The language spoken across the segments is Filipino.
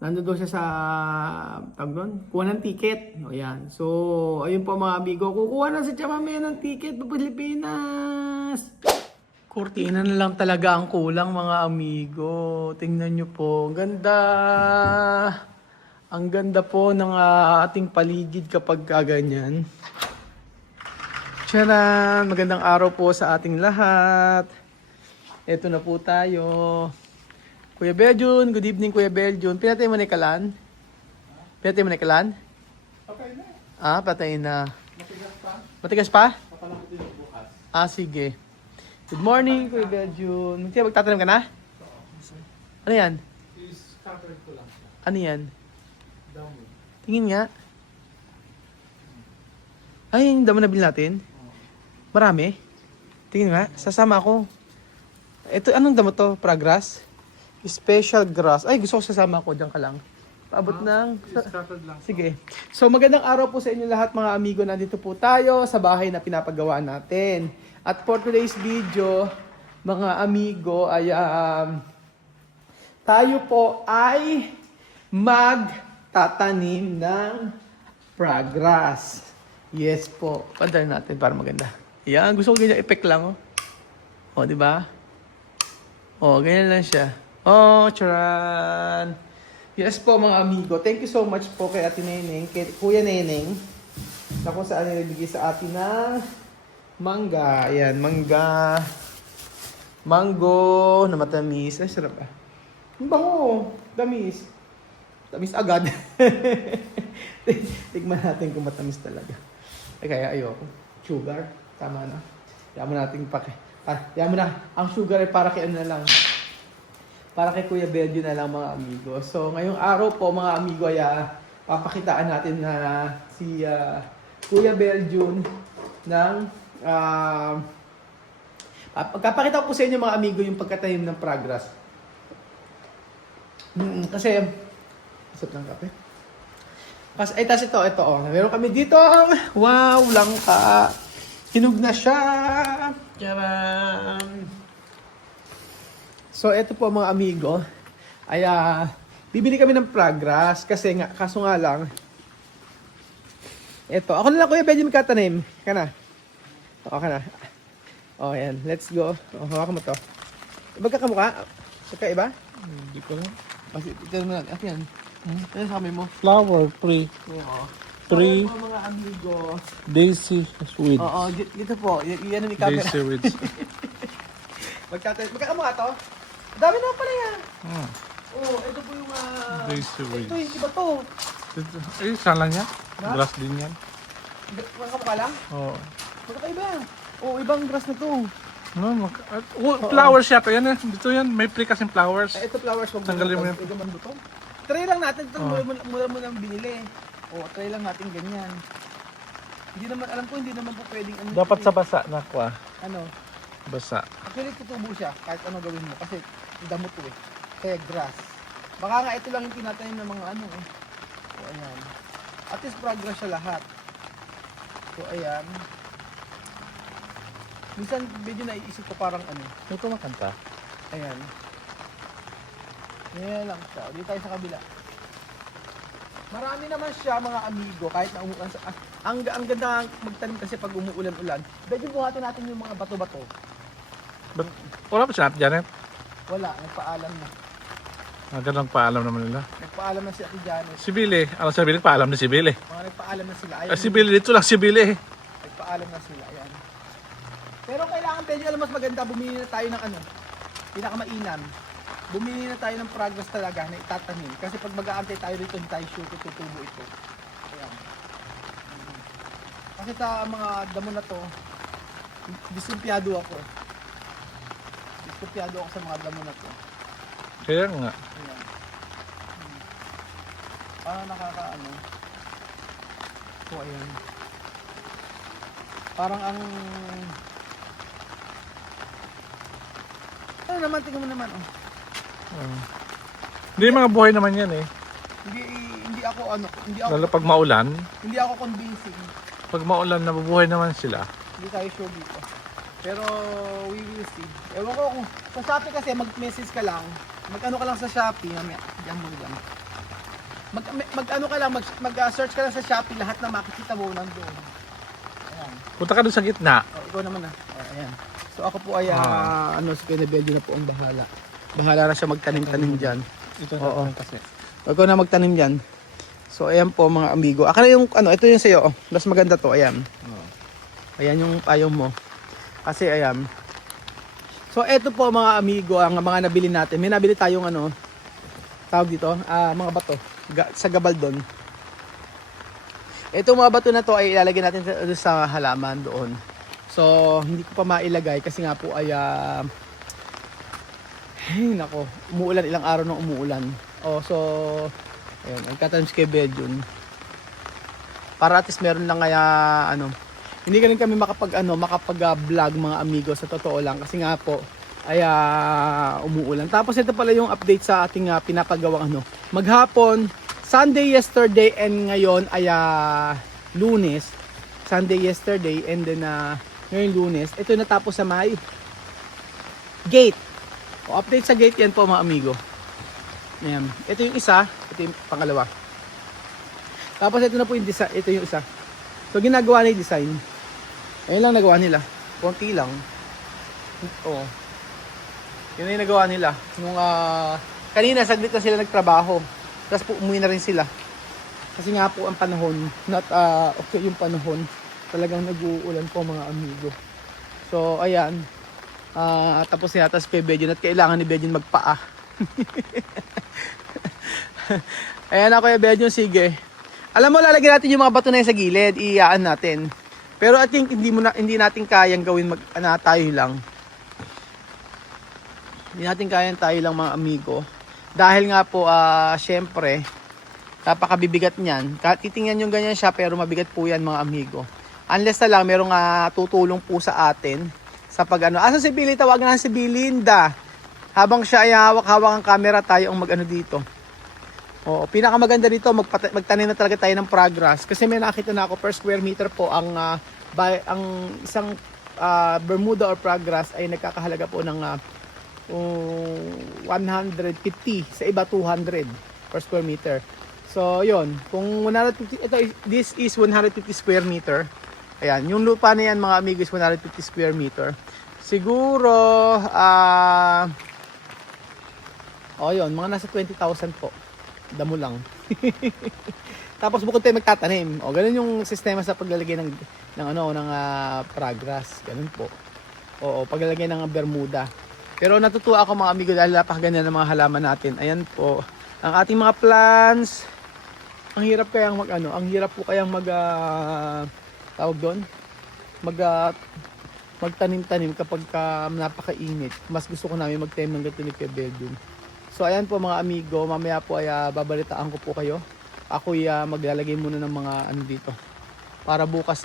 Nandun daw siya sa, tawag doon, kuha ng ticket. O yan. So, ayun po mga amigo. Kukuha na si Chamamea ng ticket pa Pilipinas. Kurtina na lang talaga ang kulang mga amigo. Tingnan nyo po. Ang ganda. Ang ganda po ng ating paligid kapag kaganyan. Tcharan! Magandang araw po sa ating lahat. Ito na po tayo. Kuya Beljun, good evening Kuya Beljun. Pinatay mo na yung kalan? Pinatay mo na yung kalan? Patay na. Patay na. Matigas pa. Matigas pa? Papalamutin yung bukas. Sige. Good morning Kuya Beljun. Magtatanim ka na? Ano yan? Is-covered ko lang siya. Ano yan? Dami. Tingin nga. Ay, yung damo na bil natin? Marami? Tingin nga, sasama ako. Ito, anong damo to? Progress? Special grass. Ay, gusto ko sasama ako. Diyan ka lang. Paabot ng... Is-covered lang. Sige. So, magandang araw po sa inyo lahat mga amigo. Nandito po tayo sa bahay na pinapagawa natin. At for today's video, mga amigo, ay tayo po ay magtatanim ng progress. Yes po. Pantayin natin para maganda. Yan, gusto ko ganyan effect lang. O, di ba? O, ganyan lang siya. Oh, charan! Yes po mga amigo. Thank you so much po kay Ate Neneng, kay Kuya Neneng, na kung saan nilibigay sa atin ng mangga. Ayan, mangga. Mango na matamis. Ay, sarap ah. Ang bango. Tamis. Tamis agad. Tignan natin kung matamis talaga. Ay, kaya ayoko. Sugar. Tama na. Kaya mo natin kaya mo na. Ang sugar ay para kay ano na lang. Para kay Kuya Beljun na lang mga amigo. So ngayong araw po mga amigo ay papakitaan natin na si Kuya Beljun ng pagkapakita ko po sa inyo mga amigo yung pagkatanim ng progress. Kasi isip ng kape. Kasi ay tas ito oh. Meron kami dito wow, langka. Hinog na siya. Charan! So, ito po mga amigo, ay bibili kami ng progress kasi nga, kaso nga lang, ito, ako na lang Kuya Benjamin katanim. Ka na. Okay na. O, yan. Let's go. O, hawakan mo to. Magkakamukha? Magkaiba? Hindi ko lang. Kasi, ito mo lang. At yan. Ano sa kami mo? Flower, tree. Oo. Tree. So, ito mga amigo. Daisy weeds. Oo, dito po. Yan ang camera. Daisy weeds. Magkatanim. Magkakamukha to? Dami na pala yan. Oh, Ito po yung... Daisy ito, weeds. hindi ba to? Eh, saan lang yan? Ha? Grass din yan. Magkakamukha lang? Oo. Magkakaiba. Ibang grass na to. Flowers yata yan eh. Dito yan. May pre kasing flowers. Ito flowers, wag Tanggalin mo yan. Ito man buto. Try lang natin. Ito mura mo nang binili. Try lang natin ganyan. Hindi naman, alam ko hindi naman po pwedeng ano. Dapat sa basa na kwa. Ano? Basa. Actually, tutubo siya kahit ano gawin mo. Kasi damo to eh. Kaya grass. Baka nga ito lang yung tinatanim ng mga ano eh. So, ayan. At least progress siya lahat. So, ayan. Minsan, medyo naiisip ko parang ano. May kumakanta. Ayan. Ayan lang siya. Dito tayo sa kabila. Marami naman siya mga amigo kahit na umuulan sa... ang ganda magtanim kasi pag umuulan-ulan. Medyo buhatin natin yung mga bato-bato. Wala pa siya dyan eh. Wala, nagpaalam na. Magandang paalam naman nila. Nagpaalam na si Ate Janet. Si Billy. Ano si Billy? Paalam na si Billy. Mga nagpaalam na sila. Si Billy. Dito lang si Billy. Nagpaalam na sila. Ayan. Pero kailangan tayo alam mas maganda. Bumili na tayo ng ano. Pinakamainam. Bumili na tayo ng progress talaga na itatanim. Kasi pag mag-aantay tayo rito, hindi tayo sure kung tutubo ito. Ayan. Kasi sa mga damo na to, diskumpiyado ako. Diskumpiyado ako sa mga damo na to. Kaya nga. Ayan. Parang nakakaano. So, ayan. Parang ang... Ano naman, tingnan mo naman. Hindi mga buhay naman yan eh. Hindi ako ano, Lalo pag maulan. hindi ako convincing. Pag maulan, nabubuhay naman sila. Hindi tayo sure dito. Pero we will see. Ewan ko kung sa Shopee kasi mag-message ka lang. Mag-ano ka lang sa Shopee. Mamaya, diyan mo lang. Mag-ano ka lang, mag-search ka lang sa Shopee, lahat na makikita mo nandoon. Ayan. Punta ka doon sa gitna. Oh, ikaw naman na. Ayan. So ako po ay, si Kuya Beljo na po ang bahala. Bahala na siya magtanim-tanim dyan. Ito Oo. kasi. Ikaw na magtanim dyan. So ayan po mga amigo. Akala yung, ito yung sa'yo. Mas maganda to, ayan. Ayan yung payong mo. Kasi ayan. So eto po mga amigo, ang mga nabili natin. May nabili tayong tawag dito, mga bato. Sa Gabaldon. Ito mga bato na to ay ilalagay natin sa halaman doon. So hindi ko pa mailagay kasi nga po ay nako, umuulan, ilang araw nang umuulan. So ayun, nagtatanim si Belgium. Para at least meron lang kaya hindi ka rin kami makapag-vlog mga amigo sa totoo lang kasi nga po ay umuulan. Tapos ito pala yung update sa ating pinapagawang maghapon, Sunday yesterday and ngayon ay Lunes. Sunday yesterday and then ngayon Lunes. Ito natapos sa may gate. Update sa gate yan po mga amigo. Ayan. Ito yung isa, ito yung pangalawa. Tapos ito na po yung design, ito yung isa. So ginagawa na yung design. Ayun lang nagawa nila. Konti lang. Oo. Yun na yung nagawa nila. Nung kanina saglit na sila nagtrabaho. Tapos po umuwi na rin sila. Kasi nga po ang panahon, not okay yung panahon. Talagang nag-uulan po mga amigo. So ayan. Tapos na tapos kay Belgium at kailangan ni Belgium magpaa. Ayan ako kay Belgium, sige. Alam mo, lalagyan natin yung mga bato na yun sa gilid, iyaan natin. Pero I think hindi natin kayang gawin tayo lang. Hindi natin kayang tayo lang mga amigo. Dahil nga po, syempre, napakabibigat niyan. Titingnan yung ganyan siya pero mabigat po yan mga amigo. Unless na lang merong tutulong po sa atin sa pag Asa si Billy? Tawagan na si Belinda. Habang siya ay hawak-hawak ang camera, tayo ang dito. Oo, pinakamaganda dito magtanim na talaga tayo ng progress kasi may nakita na ako per square meter po ang isang Bermuda or progress ay nagkakahalaga po ng 150, sa iba 200 per square meter. So yun, kung 150, this is 150 square meter. Ayan, yung lupa na yan mga amigos 150 square meter. Siguro yun, mga nasa 20,000 po. Damo lang. Tapos bukod tayo magtatanim. Ganun yung sistema sa paglalagay ng progress. Ganun po. Paglalagay ng Bermuda. Pero natutuwa ako mga amigo dahil napakaganda ng mga halaman natin. Ayan po. Ang ating mga plants. Ang hirap kayang ang hirap po kayang tawag doon. Magtanim-tanim kapag napakainit. Mas gusto ko namin magtanim ng ganito ni Belgium. So ayan po mga amigo, mamaya po ay babalitaan ko po kayo. Ako maglalagay muna ng mga dito. Para bukas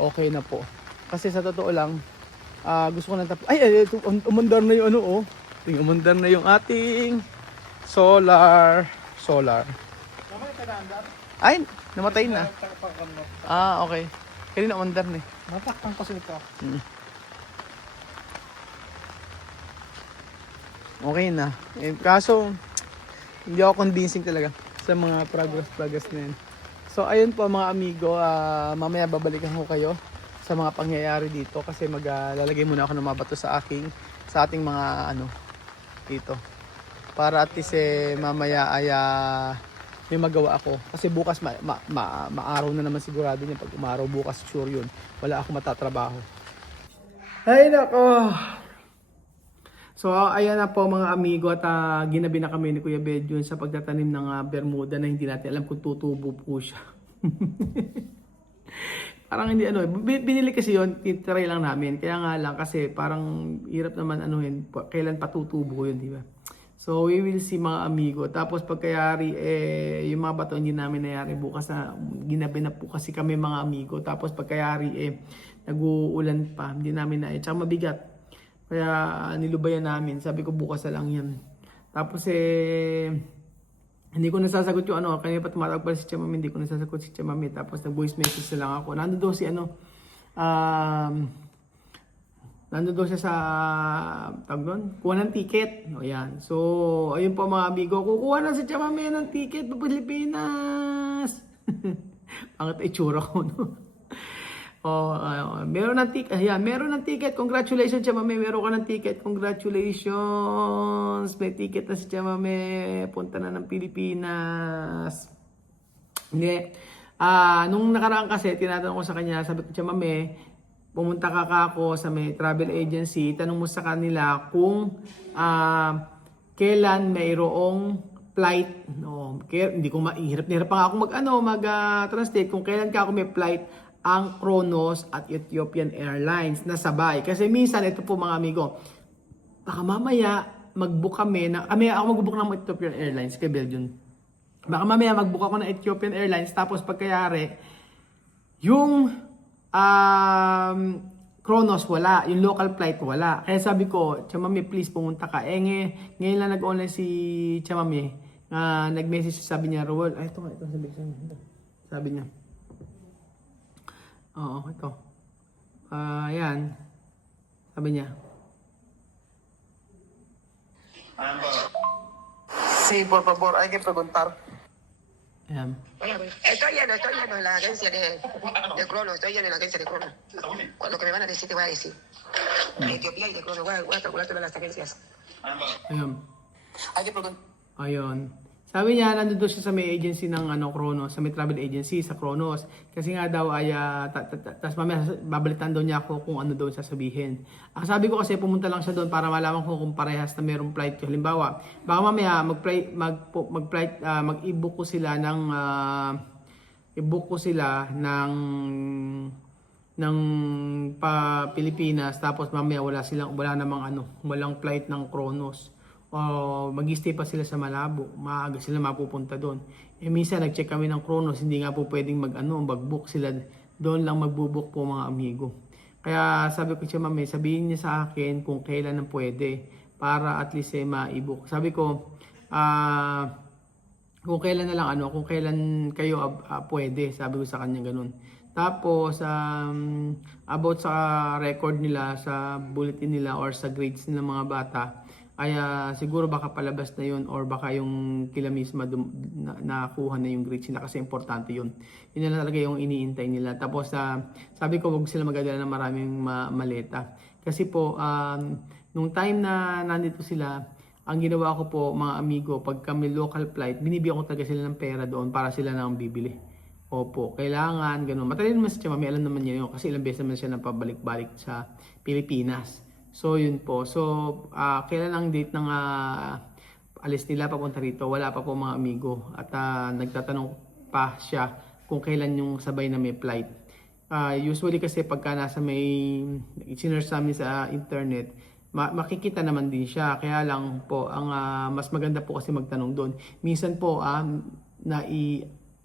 okay na po. Kasi sa totoo lang, gusto ko na umandar na yung umandar na yung ating solar. Ay, namatay na. Okay. Kanina umandar na. Matakpan kasi ito. Okay na. Kaso, hindi ako convincing talaga sa mga progress na yan. So, ayun po mga amigo. Mamaya babalikan ko kayo sa mga pangyayari dito. Kasi lalagay muna ako ng mga bato sa ating mga dito. Para at least mamaya ay may magawa ako. Kasi bukas maaraw na naman sigurado niya. Pag umaraw bukas, sure yun. Wala akong matatrabaho. Ay nako! So ayan na po mga amigo at ginabi na kami ni Kuya Belgium sa pagtatanim ng Bermuda na hindi natin alam kung tutubo po siya. Parang hindi binili kasi yon, titry lang namin. Kaya nga lang kasi parang hirap naman kailan patutubo yun, di ba? So we will see mga amigo. Tapos pagkayari yung mga bato hindi namin nayari bukas na ginabi na po kasi kami mga amigo. Tapos pagkayari nag-uulan pa, hindi namin tsaka mabigat. Kaya nilubayan namin. Sabi ko bukas na lang yan. Tapos hindi ko nasasagot yung kanina pa tumatawag pa si Chamami, hindi ko nasasagot si Chamami. Tapos nag-voice message na lang ako. Nandun daw si Nandun doon siya sa, tawag doon, kuha ng ticket. O yan. So, ayun po mga amigo, kukuha na si Chamame ng ticket pa Pilipinas. Pangit itsura ko, no? Meron ng ticket. Ayan, meron ng ticket. Congratulations, Chamame. Meron ka ng ticket. Congratulations. May ticket na si Chamame. Punta na ng Pilipinas. Hindi. Nung nakaraan kasi, tinatanong ko sa kanya, sabi ko, Chamame, pumunta ka ako sa may travel agency, tanong mo sa kanila kung kailan mayroong flight. No, hindi ko mahirap pa ako mag-translate kung kailan ka ako may flight ang Kronos at Ethiopian Airlines na sabay. Kasi minsan, ito po mga amigo, baka mamaya mag-book kami, ako mag-book ng Ethiopian Airlines kay Belgium. Baka mamaya mag-book ako ng Ethiopian Airlines, tapos pagkayari, yung Kronos wala, yung local flight wala. Kaya sabi ko, Chamame, please pumunta ka. Ngayon lang nag-online si Chamame. Nag-message sabi niya, Rowell, ito sabi niya. Oo, ito. Yan. Sabi niya. Sí, por favor, hay que preguntar. Ayan. Estoy yendo en la agencia de Crono, estoy yendo en la agencia de Crono. Con lo que me van a decir, te voy a decir. De Etiopía y de Crono, voy a calcular todas las agencias. Ayun. Hay que preguntar. Ayun. Sabi niya, nandun siya sa may agency ng Kronos, sa may travel agency sa Kronos. Kasi nga daw ay, tas mamaya babalitan daw niya ako kung ano daw sasabihin. Ang sabi ko kasi pumunta lang siya doon para malaman ko kung parehas na mayroong flight. Halimbawa, baka mamaya mag-i-book ko sila ng Pilipinas, tapos mamaya wala walang flight ng Kronos. Mag-stay pa sila sa Malabo, maaga sila mapupunta doon. Minsan nag-check kami ng Kronos, hindi nga po pwedeng mag-book sila. Doon lang magbo-book po mga amigo. Kaya sabi ko siya, Mami, sabihin niya sa akin kung kailan ang pwede para at least ma-book. Sabi ko, kung kailan na lang kung kailan kayo pwede, sabi ko sa kanya ganun. Tapos about sa record nila, sa bulletin nila or sa grades ng mga bata, ay siguro baka palabas na yun or baka yung kila misma nakuha na yung grades nila kasi importante yun. Yun na talaga yung iniintay nila. Tapos sabi ko wag sila magadala ng maraming maleta. Kasi po nung time na nandito sila, ang ginawa ko po mga amigo, pag kami local flight, binibigyan ko talaga sila ng pera doon para sila nang bibili. Opo, kailangan ganun. Matalino naman si Chamame, alam naman niya yun kasi ilang beses naman siya napabalik-balik sa Pilipinas. So yun po. So kailan ang date ng alis nila papunta rito? Wala pa po mga amigo. At nagtatanong pa siya kung kailan yung sabay na may flight. Usually kasi pagka nasa may sinerge namin sa internet, makikita naman din siya. Kaya lang po, ang mas maganda po kasi magtanong doon. Minsan po,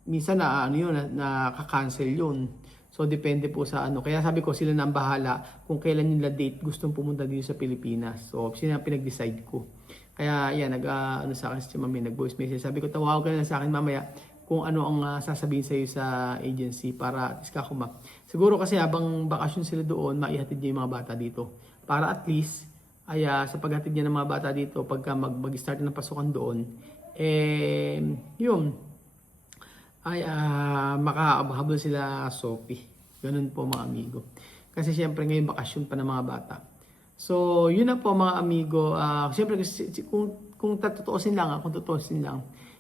minsan nakaka-cancel yun. So, depende po sa Kaya sabi ko, sila na ang bahala kung kailan nila date gustong pumunta dito sa Pilipinas. So, sila pinag-decide ko. Kaya, yan, sa akin si Mami, nag-voice message. Sabi ko, tawag ka na sa akin mamaya kung ano ang sasabihin sa'yo sa agency para iska ko Siguro kasi habang bakasyon sila doon, maihatid niya yung mga bata dito. Para at least, sa paghatid niya ng mga bata dito, pagka mag-start ng pasukan doon, makahabol sila Sophie. Ganun po mga amigo. Kasi syempre ngayon bakasyon pa ng mga bata. So, yun na po mga amigo. Syempre kung tutuusin lang,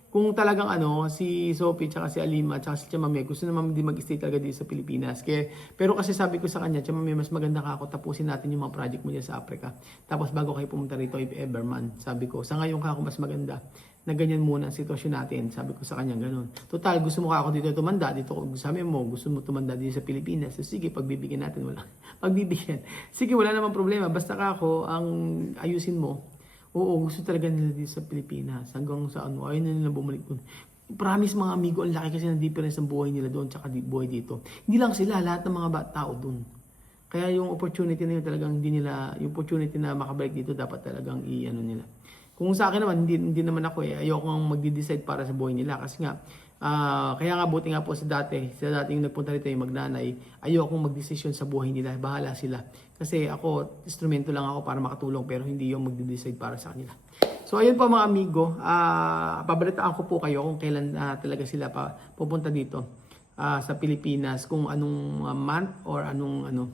kung talagang si Sophie, tsaka si Alima, tsaka si Chamame, gusto naman din mag-stay talaga dito sa Pilipinas. Pero kasi sabi ko sa kanya, Chamame, mas maganda ka ako, tapusin natin yung mga project mo dyan sa Africa. Tapos bago kayo pumunta rito, if ever man, sabi ko, sa ngayon ka ako mas maganda na ganyan muna ang sitwasyon natin. Sabi ko sa kanya ganun. Total, gusto mo ka ako dito tumanda, sabi mo, gusto mo tumanda dito sa Pilipinas. So, sige, pagbibigyan natin, pagbibigyan. Sige, wala namang problema. Basta ka ako, ang ayusin mo. Oo, gusto talaga nila dito sa Pilipinas. Hanggang sa ayaw na nila bumalik doon. Promise mga amigo, ang laki kasi ng difference ng buhay nila doon tsaka buhay dito. Hindi lang sila, lahat ng mga tao doon. Kaya yung opportunity na yun talagang yung opportunity na makabalik dito dapat talagang nila. Kung sa akin naman, hindi naman ako ayoko nga magde-decide para sa buhay nila kasi nga kaya nga buti nga po sa dating nagpunta rito yung magnanay, ayoko magdesisyon sa buhay nila, bahala sila. Kasi ako, instrumento lang ako para makatulong pero hindi yung magde-decide para sa kanila. So ayun po mga amigo, pabalitaan ko po kayo kung kailan talaga sila pupunta dito sa Pilipinas, kung anong month or anong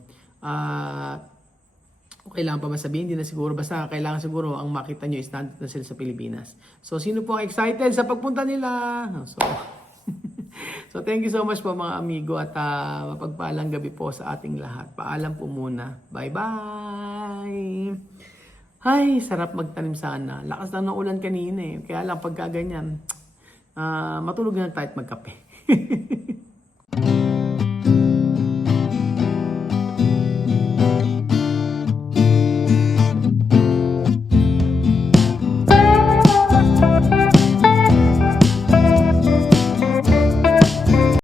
kailangan pa ba sabihin, hindi na siguro. Basta kailangan siguro ang makita nyo is nandito na sila sa Pilipinas. So, sino po ang excited sa pagpunta nila? So thank you so much po mga amigo at mapagpaalang gabi po sa ating lahat. Paalam po muna. Bye-bye! Ay, sarap magtanim sana. Lakas lang ng ulan kanina eh. Kaya lang pagka ganyan, matulog na tayo at magkape.